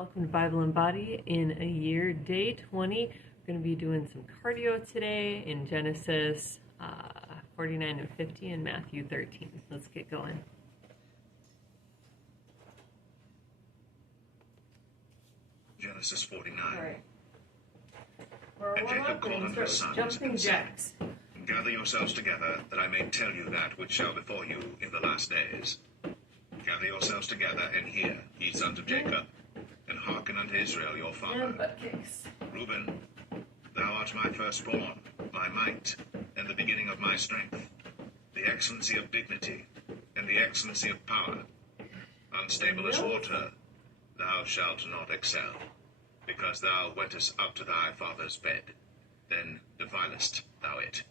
Welcome to Bible and Body in a Year, day 20. We're going to be doing some cardio today in Genesis 49 and 50 and Matthew 13. Let's get going. Genesis 49. All right. And Jacob called unto his sons Jumping and said, jacks. Gather yourselves together, that I may tell you that which shall befall you in the last days. Gather yourselves together, and hear, ye sons of Jacob, and hearken unto Israel your father. And butt kicks. Reuben, thou art my firstborn, my might, and the beginning of my strength, the excellency of dignity, and the excellency of power. Unstable as water, thou shalt not excel, because thou wentest up to thy father's bed, then defilest thou it.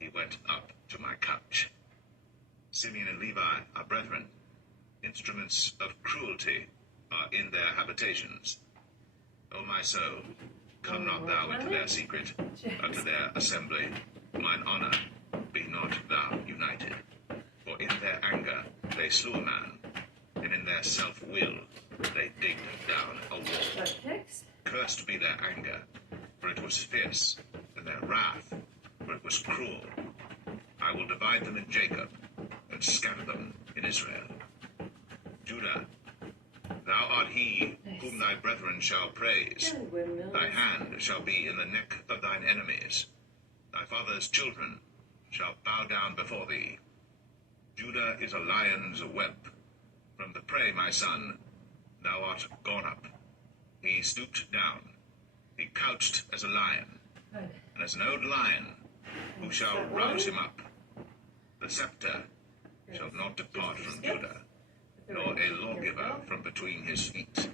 He went up to my couch. Simeon and Levi are brethren. Instruments of cruelty are in their habitations. O my soul, come not thou into their secret, unto their assembly. Mine honor, be not thou united. For in their anger they slew a man, and in their self-will they digged down a wall. Butt kicks. Cursed be their anger, for it was fierce, and their wrath, for it was cruel. I will divide them in Jacob, and scatter them in Israel. Judah, thou art he whom thy brethren shall praise. Thy hand shall be in the neck of thine enemies. Thy father's children shall bow down before thee. Judah is a lion's whelp. From the prey, my son, thou art gone up. He stooped down. He couched as a lion, and as an old lion, who shall rouse him up. The scepter shall not depart from Judah, nor a lawgiver from between his feet,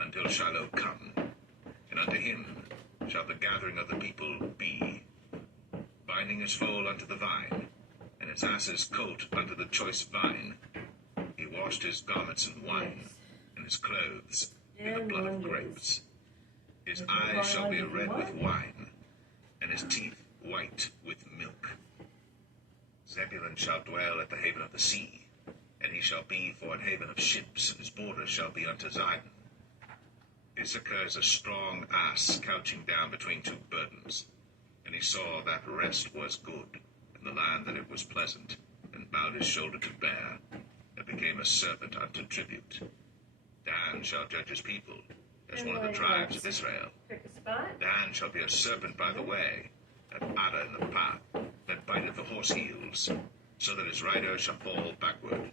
until Shiloh come, and unto him shall the gathering of the people be. Binding his foal unto the vine, and his ass's colt unto the choice vine. He washed his garments in wine, and his clothes in the blood of grapes. His eyes shall be red with wine, and his teeth white with milk. Zebulun shall dwell at the haven of the sea, and he shall be for an haven of ships, and his borders shall be unto Zidon. Issachar is a strong ass couching down between two burdens, and he saw that rest was good, in the land that it was pleasant, and bowed his shoulder to bear, and became a servant unto tribute. Dan shall judge his people, as one of the tribes of Israel. Pick a spot. Dan shall be a serpent by the way, an adder in the path, that biteth the horse heels, so that his rider shall fall backward.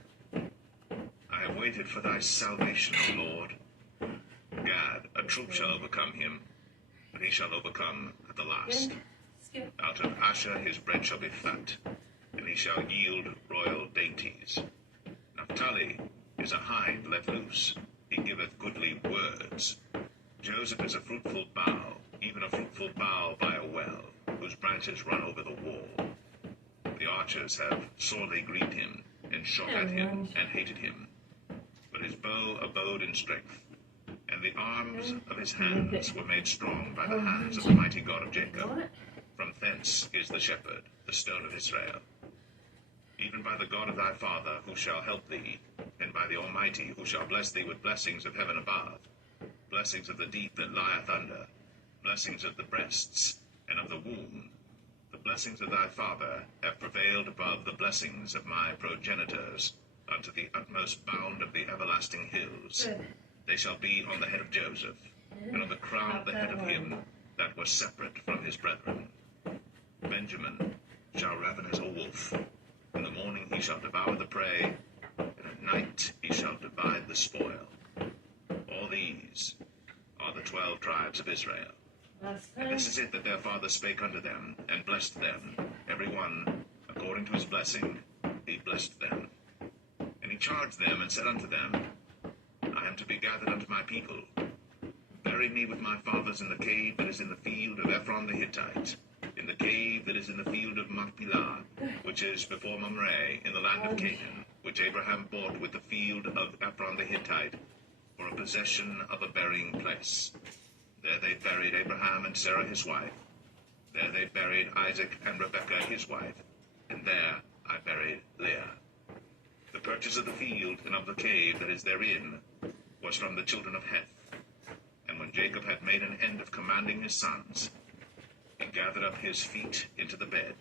I have waited for thy salvation, O Lord. Gad, a troop shall overcome him, but he shall overcome at the last. Out of Asher his bread shall be fat, and he shall yield royal dainties. Naphtali is a hind let loose, he giveth goodly words. Joseph is a fruitful bough, even a fruitful bough by a well, whose branches run over the wall. The archers have sorely grieved him, and shot at him, and hated him. But his bow abode in strength, and the arms of his hands were made strong by the hands of the mighty God of Jacob. From thence is the shepherd, the stone of Israel. Even by the God of thy father, who shall help thee, and by the Almighty, who shall bless thee with blessings of heaven above, blessings of the deep that lieth under, blessings of the breasts, and of the womb. The blessings of thy father have prevailed above the blessings of my progenitors, unto the utmost bound of the everlasting hills. They shall be on the head of Joseph, and on the crown of the head of him that was separate from his brethren. Benjamin shall raven as a wolf. In the morning he shall devour the prey, and at night he shall divide the spoil. All these are the 12 tribes of Israel. And this is it that their father spake unto them, and blessed them, every one according to his blessing, he blessed them. And he charged them, and said unto them, I am to be gathered unto my people. Bury me with my fathers in the cave that is in the field of Ephron the Hittite, in the cave that is in the field of Machpelah, which is before Mamre, in the land of Canaan, which Abraham bought with the field of Ephron the Hittite, for a possession of a burying place. There they buried Abraham and Sarah his wife. There they buried Isaac and Rebekah his wife. And there I buried Leah. The purchase of the field and of the cave that is therein was from the children of Heth, commanding his sons, he gathered up his feet into the bed,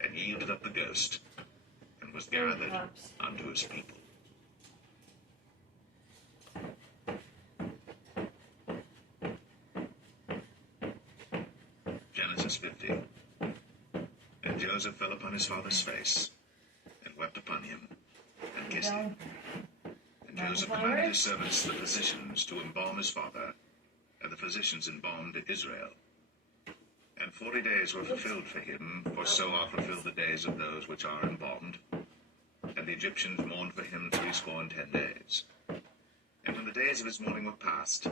and yielded up the ghost, and was gathered unto his people. Genesis 50. And Joseph fell upon his father's face, and wept upon him, and kissed him. And Joseph commanded his servants, the physicians, to embalm his father, and the physicians embalmed Israel. And 40 days were fulfilled for him, for so are fulfilled the days of those which are embalmed. And the Egyptians mourned for him 70 days. And when the days of his mourning were past,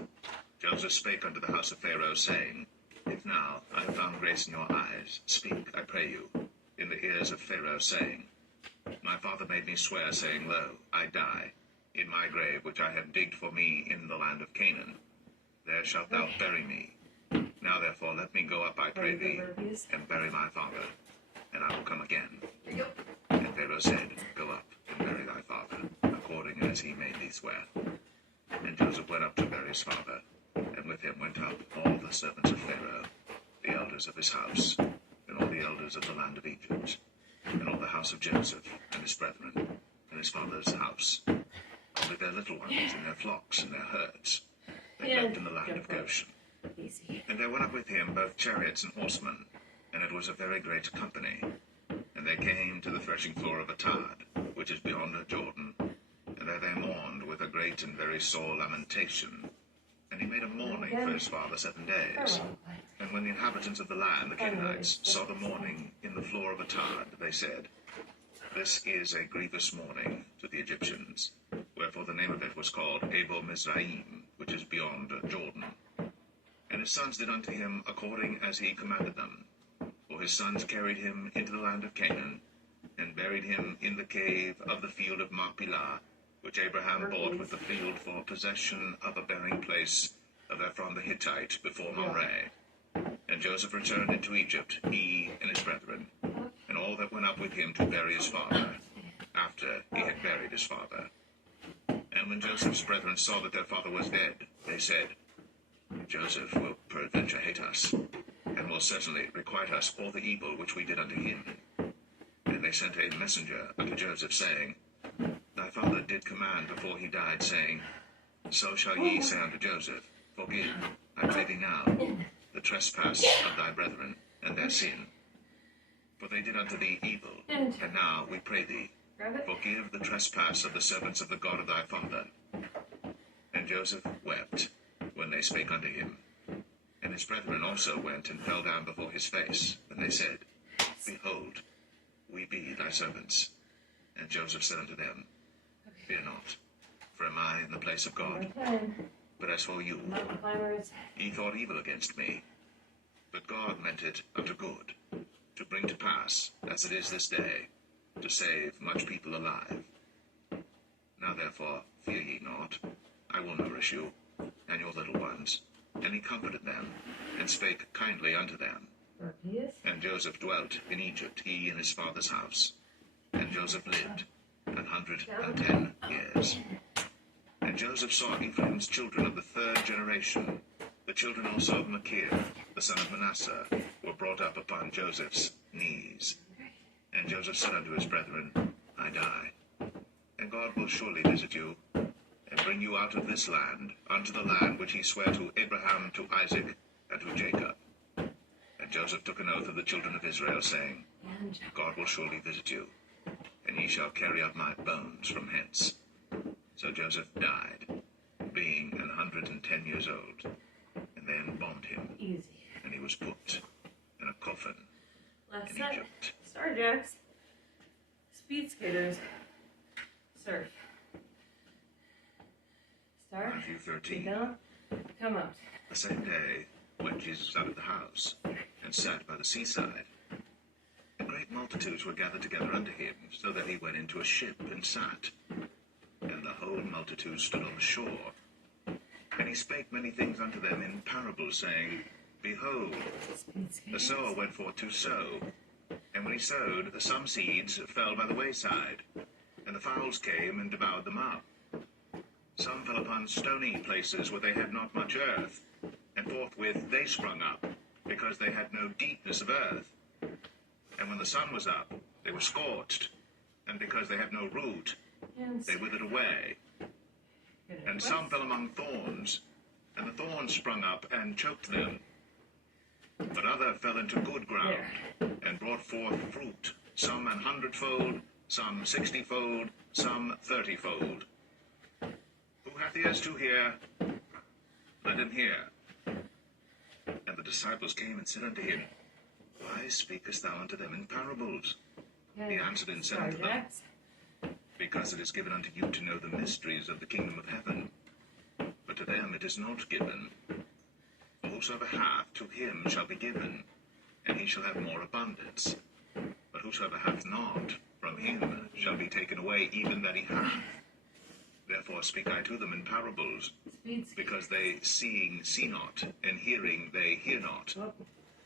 Joseph spake unto the house of Pharaoh, saying, If now I have found grace in your eyes, speak, I pray you, in the ears of Pharaoh, saying, My father made me swear, saying, Lo, I die, in my grave which I have digged for me in the land of Canaan. There shalt thou bury me. Now therefore let me go up, I pray thee, and bury my father, and I will come again. And Pharaoh said, Go up, and bury thy father, according as he made thee swear. And Joseph went up to bury his father, and with him went up all the servants of Pharaoh, the elders of his house, and all the elders of the land of Egypt, and all the house of Joseph, and his brethren, and his father's house, only their little ones, and their flocks, and their herds, they left in the land of Goshen. And there went up with him both chariots and horsemen, and it was a very great company. And they came to the threshing floor of Atad, which is beyond Jordan, and there they mourned with a great and very sore lamentation. And he made a mourning for his father 7 days. And when the inhabitants of the land, the Canaanites, saw the mourning in the floor of Atad, they said, This is a grievous mourning to the Egyptians. Wherefore the name of it was called Abel Mizraim, which is beyond Jordan. And his sons did unto him according as he commanded them. For his sons carried him into the land of Canaan, and buried him in the cave of the field of Machpelah, which Abraham bought with the field for possession of a burying place of Ephron the Hittite before Mamre. And Joseph returned into Egypt, he and his brethren, and all that went up with him to bury his father, after he had buried his father. And when Joseph's brethren saw that their father was dead, they said, Joseph will peradventure hate us, and will certainly requite us all the evil which we did unto him. And they sent a messenger unto Joseph, saying, Thy father did command before he died, saying, So shall ye say unto Joseph, Forgive, I pray thee now, the trespass of thy brethren, and their sin. For they did unto thee evil, and now we pray thee, forgive the trespass of the servants of the God of thy father. And Joseph wept when they spake unto him. And his brethren also went and fell down before his face. And they said, Behold, we be thy servants. And Joseph said unto them, Fear not, for am I in the place of God? But as for you, ye thought evil against me. But God meant it unto good, to bring to pass, as it is this day, to save much people alive. Now therefore fear ye not, I will nourish you, and your little ones. And he comforted them, and spake kindly unto them. And Joseph dwelt in Egypt, he and his father's house. And Joseph lived 110 years. And Joseph saw Ephraim's children of the 3rd generation. The children also of Machir, the son of Manasseh, were brought up upon Joseph's knees. And Joseph said unto his brethren, I die, and God will surely visit you, and bring you out of this land, unto the land which he sware to Abraham, to Isaac, and to Jacob. And Joseph took an oath of the children of Israel, saying, God will surely visit you, and ye shall carry up my bones from hence. So Joseph died, being 110 years old, and they embalmed him, and he was put in a coffin in Egypt. Starjacks, speed skaters, surf. Start. Matthew 13. Down. Come out. The same day went Jesus out of the house, and sat by the seaside. And great multitudes were gathered together unto him, so that he went into a ship and sat. And the whole multitude stood on the shore. And he spake many things unto them in parables, saying, Behold, the sower went forth to sow. And when he sowed, some seeds fell by the wayside, and the fowls came and devoured them up. Some fell upon stony places where they had not much earth, And forthwith they sprung up, because they had no deepness of earth. And when the sun was up, they were scorched, and because they had no root, they withered away. And some fell among thorns, and the thorns sprung up and choked them. But other fell into good ground, and brought forth fruit, some 100-fold, some 60-fold, some 30-fold. Who hath ears to hear, let him hear. And the disciples came and said unto him, Why speakest thou unto them in parables? He answered and said unto them, Because it is given unto you to know the mysteries of the kingdom of heaven, but to them it is not given. For whosoever hath, to him shall be given, and he shall have more abundance. But whosoever hath not, from him shall be taken away even that he hath. Therefore speak I to them in parables, because they seeing see not, and hearing they hear not.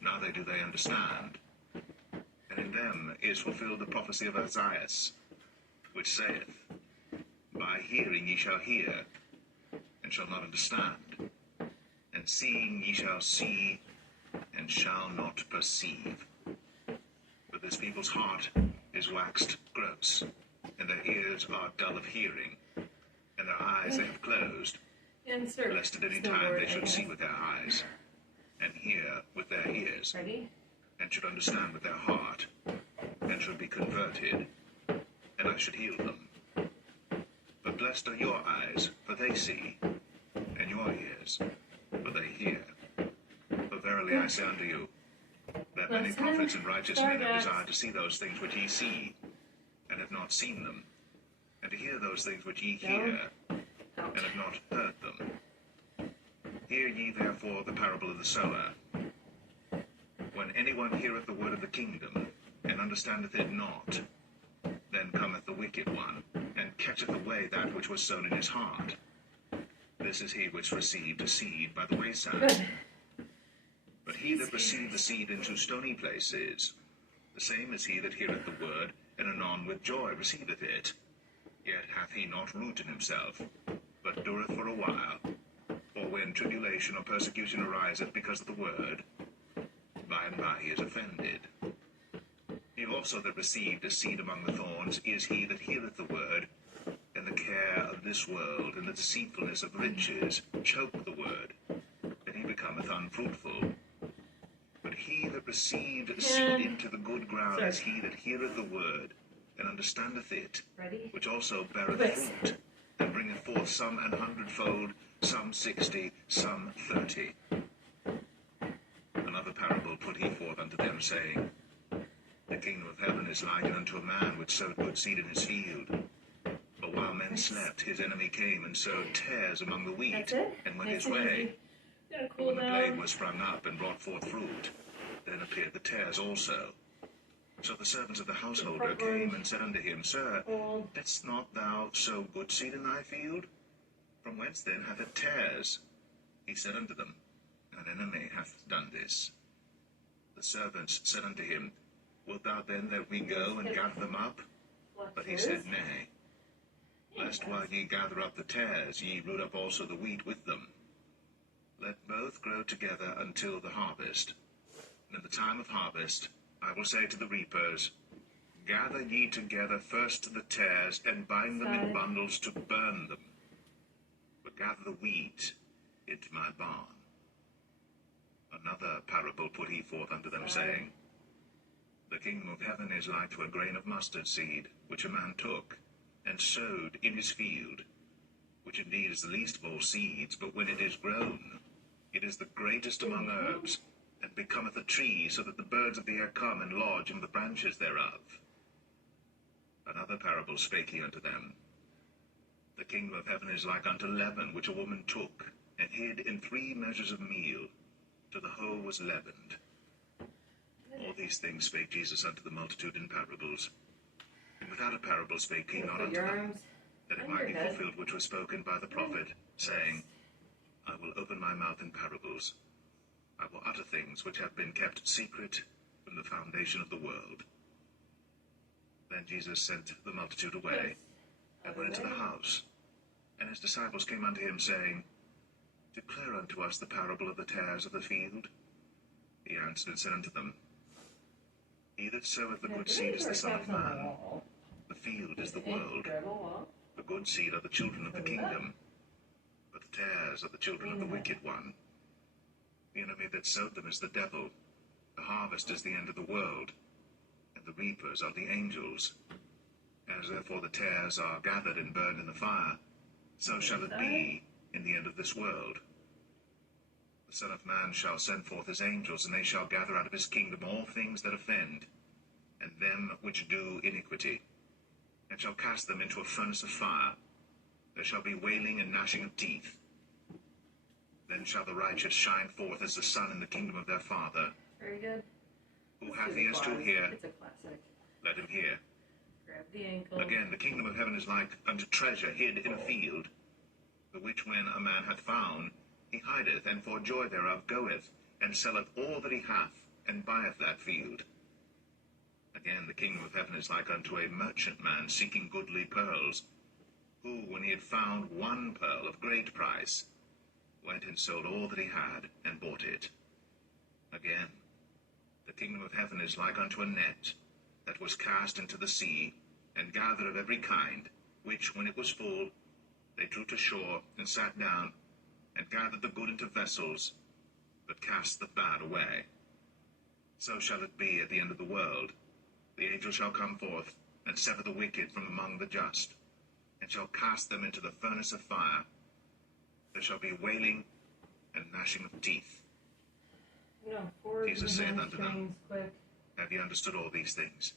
Neither do they understand. And in them is fulfilled the prophecy of Isaiah, which saith, By hearing ye shall hear, and shall not understand, and seeing ye shall see, and shall not perceive. But this people's heart is waxed gross, and their ears are dull of hearing, and their eyes they have closed, lest at any time they should see with their eyes, and hear with their ears, and should understand with their heart, and should be converted, and I should heal them. But blessed are your eyes, for they see, and your ears, for they hear. For verily I say unto you, that many prophets and righteous men have desired to see those things which ye see, and have not seen them, and to hear those things which ye hear, and have not heard them. Hear ye therefore the parable of the sower. When anyone heareth the word of the kingdom, and understandeth it not, then cometh the wicked one, and catcheth away that which was sown in his heart. This is he which received a seed by the wayside. But he that received the seed into stony places, the same is he that heareth the word, and anon with joy receiveth it. Yet hath he not root in himself, but dureth for a while. For when tribulation or persecution ariseth because of the word, by and by he is offended. He also that received a seed among the thorns is he that heareth the word, and the care of this world and the deceitfulness of riches choke the word, and he becometh unfruitful. But he that received seed into the good ground is he that heareth the word, and understandeth it, which also beareth fruit, and bringeth forth some 100-fold, some 60, some 30. Another parable put he forth unto them, saying, The kingdom of heaven is likened unto a man which sowed good seed in his field. But while men slept, his enemy came and sowed tares among the wheat, and went his way. And when the blade was sprung up and brought forth fruit, then appeared the tares also. So the servants of the householder came and said unto him, Sir, didst not thou sow good seed in thy field? From whence then hath it tares? He said unto them, An enemy hath done this. The servants said unto him, Wilt thou then that we go and gather them up? But he said, Nay, lest while ye gather up the tares, ye root up also the wheat with them. Let both grow together until the harvest. And in the time of harvest, I will say to the reapers, Gather ye together first the tares, and bind them in bundles to burn them. But gather the wheat into my barn. Another parable put he forth unto them, saying, The kingdom of heaven is like to a grain of mustard seed, which a man took, and sowed in his field, which indeed is the least of all seeds, but when it is grown, it is the greatest among herbs, and becometh a tree, so that the birds of the air come and lodge in the branches thereof. Another parable spake he unto them. The kingdom of heaven is like unto leaven, which a woman took, and hid in 3 measures of meal, till the whole was leavened. All these things spake Jesus unto the multitude in parables. And without a parable spake he not unto them, that it might be fulfilled which was spoken by the prophet, saying, I will open my mouth in parables. I will utter things which have been kept secret from the foundation of the world. Then Jesus sent the multitude away, and went into the house. And his disciples came unto him, saying, Declare unto us the parable of the tares of the field. He answered and said unto them, He that soweth the good seed is the Son of Man. The field is the world. The good seed are the children of the kingdom, but the tares are the children of the wicked one. The enemy that sowed them is the devil. The harvest is the end of the world, and the reapers are the angels. As therefore the tares are gathered and burned in the fire, so shall it be in the end of this world. The Son of Man shall send forth his angels, and they shall gather out of his kingdom all things that offend, and them which do iniquity, and shall cast them into a furnace of fire. There shall be wailing and gnashing of teeth. Then shall the righteous shine forth as the sun in the kingdom of their Father. Very good. Who hath ears to hear, It's a classic. let him hear. Grab the ankle. Again, the kingdom of heaven is like unto treasure hid in a field, the which when a man hath found, he hideth, and for joy thereof goeth, and selleth all that he hath, and buyeth that field. Again, the kingdom of heaven is like unto a merchant man seeking goodly pearls, who, when he had found one pearl of great price, went and sold all that he had, and bought it. Again, the kingdom of heaven is like unto a net, that was cast into the sea, and gathered of every kind, which, when it was full, they drew to shore, and sat down, and gathered the good into vessels, but cast the bad away. So shall it be at the end of the world. The angel shall come forth, and sever the wicked from among the just, and shall cast them into the furnace of fire. There shall be wailing and gnashing of teeth. Jesus saith unto them, Have ye understood all these things?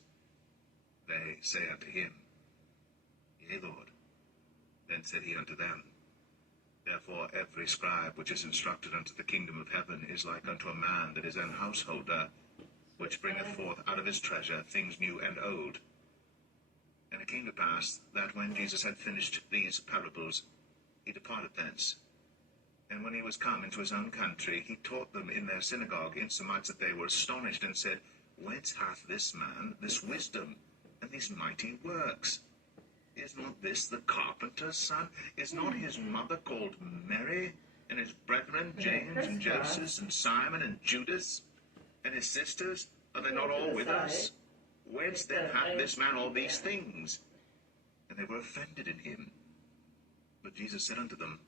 They say unto him, Yea, Lord. Then said he unto them, Therefore every scribe which is instructed unto the kingdom of heaven is like unto a man that is an householder, which bringeth forth out of his treasure things new and old. And it came to pass that when Jesus had finished these parables, he departed thence. And when he was come into his own country, he taught them in their synagogue, insomuch that they were astonished, and said, Whence hath this man this wisdom, and these mighty works? Is not this the carpenter's son? Is not his mother called Mary, and his brethren James and Joseph and Simon and Judas? And his sisters, are they not all with us? Whence then hath this man all these things? And they were offended in him. But Jesus said unto them,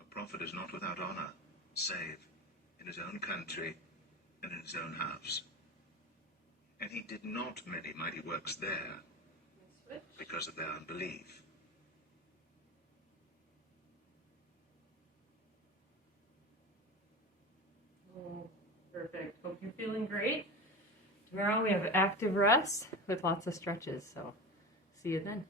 A prophet is not without honor, save in his own country and in his own house. And he did not many mighty works there, because of their unbelief. Oh, perfect. Hope you're feeling great. Tomorrow we have active rest with lots of stretches, so see you then.